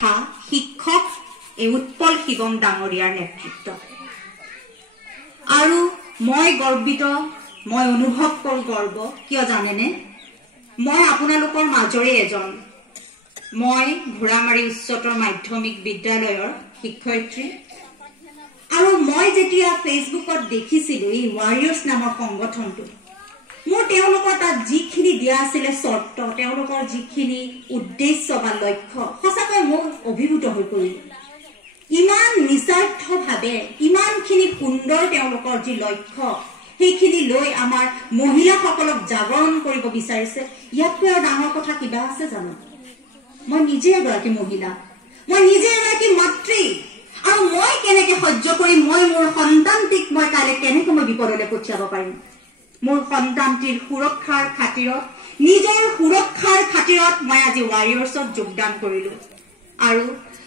শিক্ষক এই উৎপল শিৱম ডাঙৰীয়াৰ নেতৃত্ব আৰু মই গৰ্বিত মই অনুভৱ কৰো গৰ্ব কিয় জানেনে মই আপোনালোকৰ মাজৰে এজন মই ঘোৰামাৰী উচ্চতৰ মাধ্যমিক বিদ্যালয়ৰ শিক্ষয়িত্ৰী আৰু মই যেতিয়া ফেসবুকত দেখিছিলো এই ওয়াৰিয়ৰ্স নামৰ সংগঠনটো মোৰ তেওঁলোকৰ তাত যিখিনি দিয়া আছিল শৰ্ত তেওঁলোকৰ যিখিনি উদ্দেশ্য বা লক্ষ্য সঁচাকৈ মোৰ অভিভূত হৈ পৰিল ইমান নিস্বাৰ্থভাৱে ইমানখিনি সুন্দৰ তেওঁলোকৰ যি লক্ষ্য সেইখিনি লৈ আমাৰ মহিলাসকলক জাগৰণ কৰিব বিচাৰিছে ইয়াতকৈ আৰু ডাঙৰ কথা কিবা আছে জানো মই নিজে এগৰাকী মহিলা মই নিজে এগৰাকী মাতৃ আৰু মই কেনেকৈ সহ্য কৰি মই মোৰ সন্তানটিক মই কাইলৈ কেনেকৈ মই বিপদলৈ পঠিয়াব পাৰিম মোৰ সন্তানটিৰ সুৰক্ষাৰ খাতিৰত নিজৰ সুৰক্ষাৰ খাতিৰত মই আজি ওয়াৰিয়ৰ্ছত যোগদান কৰিলো আৰু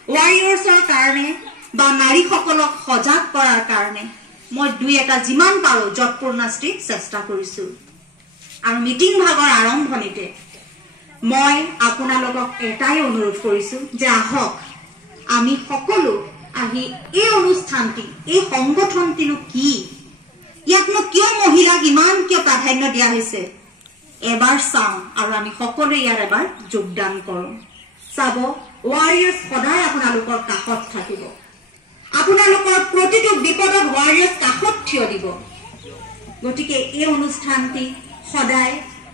ওয়াৰিয়ৰ্ছৰ কাৰণে বা নাৰীসকলক সজাগ কৰাৰ কাৰণে মই দুই এটা যিমান পাৰো যৎপূৰ্ণাস্তি চেষ্টা কৰিছো আৰু মিটিং ভাগৰ আৰম্ভণিতে মই আপোনালোকক এটাই অনুৰোধ কৰিছো যে আহক আমি সকলো আহি এই অনুষ্ঠানটি এই সংগঠনটিনো কি ইয়াতনো কিয় মহিলাক ইমান কিয় প্ৰাধান্য দিয়া হৈছে এবাৰ চাওঁ আৰু আমি সকলোৱে ইয়াৰ এবাৰ যোগদান কৰোঁ চাব ওয়াৰিয়ৰ্স সদায় আপোনালোকৰ কাষত থাকিব আপোনালোকৰ প্ৰতিটো বিপদত ওয়াৰিয়ৰ্স কাষত থিয় দিব গতিকে এই অনুষ্ঠানটি সদায়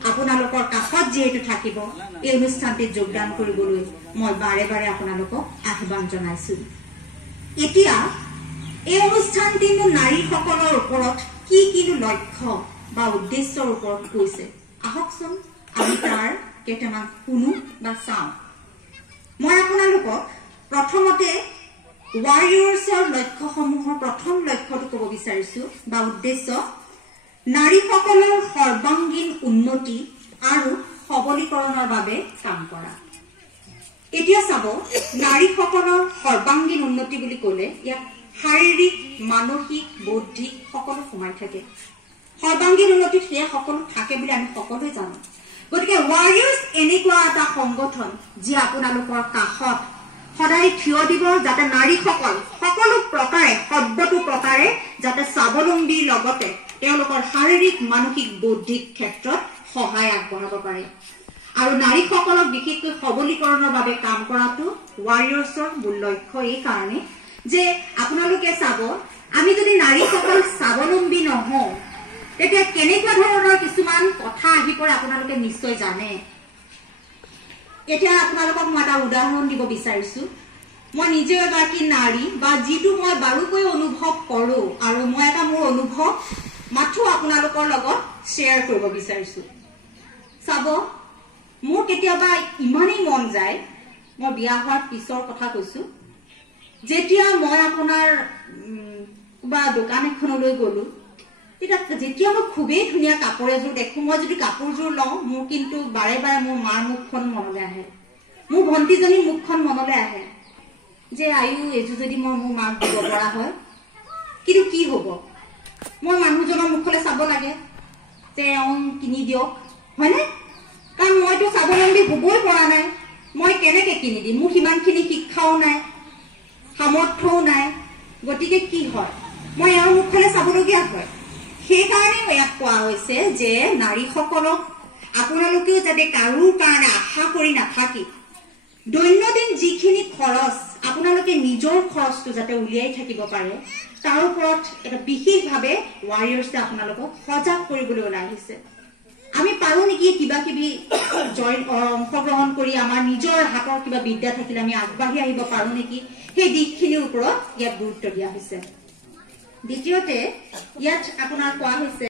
আপোনালোকৰ কাষত যেহেতু থাকিব এই অনুষ্ঠানটিত যোগদান কৰিবলৈ মই বাৰে বাৰে আপোনালোকক আহ্বান জনাইছো এতিয়া এই অনুষ্ঠানটিনো নাৰীসকলৰ ওপৰত কি কিনো লক্ষ্য বা উদ্দেশ্যৰ ওপৰত কৈছে আহকচোন আমি তাৰ কেইটামান শুনো বা চাওঁ মই আপোনালোকক প্ৰথমতে ওয়াৰিয়ৰ্ছৰ লক্ষ্যসমূহৰ প্ৰথম লক্ষ্যটো ক'ব বিচাৰিছো বা উদ্দেশ্য নাৰীসকলৰ সৰ্বাংগীন উন্নতি আৰু সবলীকৰণৰ বাবে কাম কৰা এতিয়া চাব নাৰীসকলৰ সৰ্বাংগীন উন্নতি বুলি ক'লে ইয়াত শাৰীৰিক মানসিক বৌদ্ধিক সকলো সোমাই থাকে সৰ্বাংগীন উন্নতি সেয়া সকলো থাকে বুলি আমি সকলোৱে জানো গতিকে ওয়াৰিয়ৰ্স এনেকুৱা এটা সংগঠন যি আপোনালোকৰ কাষত সদায় থিয় দিব যাতে নাৰীসকল সকলো প্ৰকাৰে সৰ্বতো প্ৰকাৰে যাতে স্বাৱলম্বীৰ লগতে তেওঁলোকৰ শাৰীৰিক মানসিক বৌদ্ধিক ক্ষেত্ৰত সহায় আগবঢ়াব পাৰে আৰু নাৰীসকলক বিশেষকৈ সবলীকৰণৰ বাবে কাম কৰাটো ওয়াৰিয়ৰ্ছৰ মূল লক্ষ্য এই কাৰণে যে আপোনালোকে চাব আমি যদি নাৰীসকল স্বাৱলম্বী নহওঁ তেতিয়া কেনেকুৱা ধৰণৰ কিছুমান কথা আহি পৰে আপোনালোকে নিশ্চয় জানে এতিয়া আপোনালোকক মই এটা উদাহৰণ দিব বিচাৰিছো মই নিজে এগৰাকী নাৰী বা যিটো মই বাৰুকৈ অনুভৱ কৰো আৰু মই এটা মোৰ অনুভৱ মাথো আপোনালোকৰ লগত শ্বেয়াৰ কৰিব বিচাৰিছো চাব মোৰ কেতিয়াবা ইমানেই মন যায় মই বিয়া হোৱাৰ পিছৰ কথা কৈছো যেতিয়া মই আপোনাৰ বা দোকান এখনলৈ গলো যেতিয়া মই খুবেই ধুনীয়া কাপোৰ এযোৰ দেখো মই যদি কাপোৰযোৰ লওঁ মোৰ কিন্তু বাৰে বাৰে মোৰ মাৰ মুখখন মনলৈ আহে মোৰ ভণ্টিজনীৰ মুখখন মনলৈ আহে যে আয়ু এযোৰ যদি মই মোৰ মাক দিব পৰা হয় কিন্তু কি হ'ব মই মানুহজনৰ মুখলৈ চাব লাগে যে কিনি দিয়ক হয়নে কাৰণ মইতো স্বাৱলম্বী হ'বই পৰা নাই মই কেনেকৈ কিনি দিম মোৰ সিমানখিনি শিক্ষাও নাই সামৰ্থ্যও নাই গতিকে কি হয় মই এওঁৰ মুখলৈ চাবলগীয়া হয় সেইকাৰণে ইয়াক কোৱা হৈছে যে নাৰীসকলক আপোনালোকেও যাতে কাৰোৰ কাৰণে আশা কৰি নাথাকি দৈনন্দিন যিখিনি খৰচ আপোনালোকে নিজৰ খৰচটো যাতে উলিয়াই থাকিব পাৰে তাৰ ওপৰত এটা বিশেষভাৱে ওয়াৰিয়ৰ্ছে আপোনালোকক সজাগ কৰিবলৈ ওলাই আহিছে আমি পাৰো নেকি কিবা কিবি অংশগ্ৰহণ কৰি আমাৰ নিজৰ হাতৰ কিবা বিদ্যা থাকিলে আমি আগবাঢ়ি আহিব পাৰো নেকি সেই দিশখিনিৰ ওপৰত ইয়াত গুৰুত্ব দিয়া হৈছে দ্বিতীয়তে ইয়াত আপোনাৰ কোৱা হৈছে